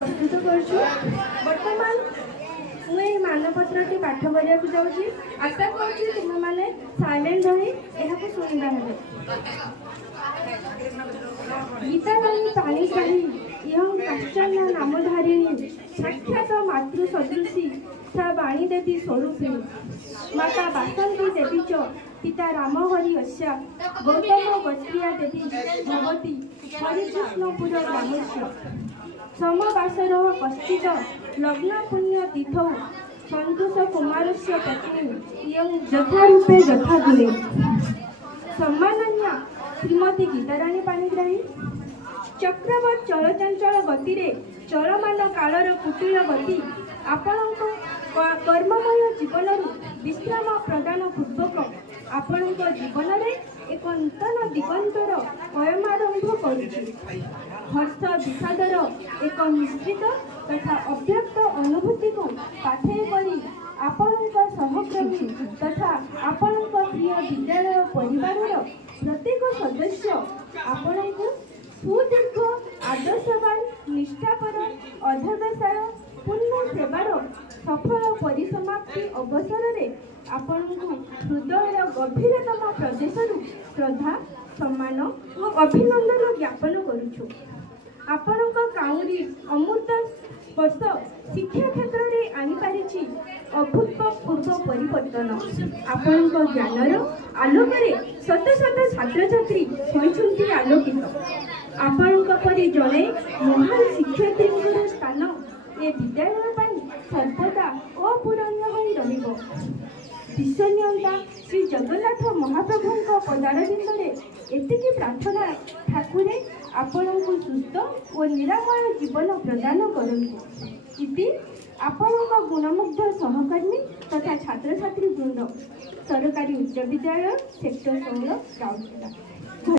प्रस्तुत करुछु वर्तमान मुझे मानपत्रटी पाठ करिया जाऊँगी। आशा करुँची तुम मैंने साइलेंट रही यह शुणा हेले। गीता रानी पाणिग्राही एवं काश्चन नामधारिणी साक्षात मातृ सदृशी सा वाणी देवी स्वरूपिणी माता बासंती देवी च पिता राम हरि अस्या गौतम गोत्रिया देवी भगवती हरिकृष्णपुर ग्रामस्य समवासर कश्चित लग्न पुण्य तिथौ सन्तोष कुमारस्य पत्नी यथारूपे यथागुणे सम्माननीय श्रीमती गीताराणी पाणिग्राही चक्रवत चलचंचल गतिरे चलमान कालर कुटिल गति आपणक कर्ममय जीवन विश्राम प्रदान पूर्वक आपणक जीवन में एक नूतन दिगंतर अयमारंभ करुछि। हर्ष विषादर एक मिश्रित तथा अव्यक्त अनुभूति को पाठे करी आपणक सहकर्मी तथा आपणक प्रिय विद्यालय परिवार प्रत्येक सदस्य आपणक सुदीर्घ आदर्शवान निष्ठापर अध्यवसाय पूर्ण सेवार सफल परिसमाप्ति अवसर में आपण हृदय गभीरतम प्रदेश श्रद्धा सम्मान और अभिनंदन ज्ञापन करुछु। आपणक काउरी अमृत स्पर्श शिक्षा क्षेत्र में आनी पारिछि अभूतपूर्व परिवर्तन। आपणक ज्ञानर आलोक शत शत छात्र छात्री होइछन्ति आलोकित। आपणक परि जने महान शिक्षयित्री स्थान ए विद्यालय पाई सर्वदा अपूरणीय होई रहिबो। विश्वनियंता श्री जगन्नाथ महाप्रभु पदारविंदे एतिकी प्रार्थना ठाकुरे आपणको सुस्थ और निरामय जीवन प्रदान करंतु इति आपणको गुणमुग्ध सहकर्मी तथा छात्र छात्री वृंद सरकारी उच्च विद्यालय सेक्टर 16 राउरकेला।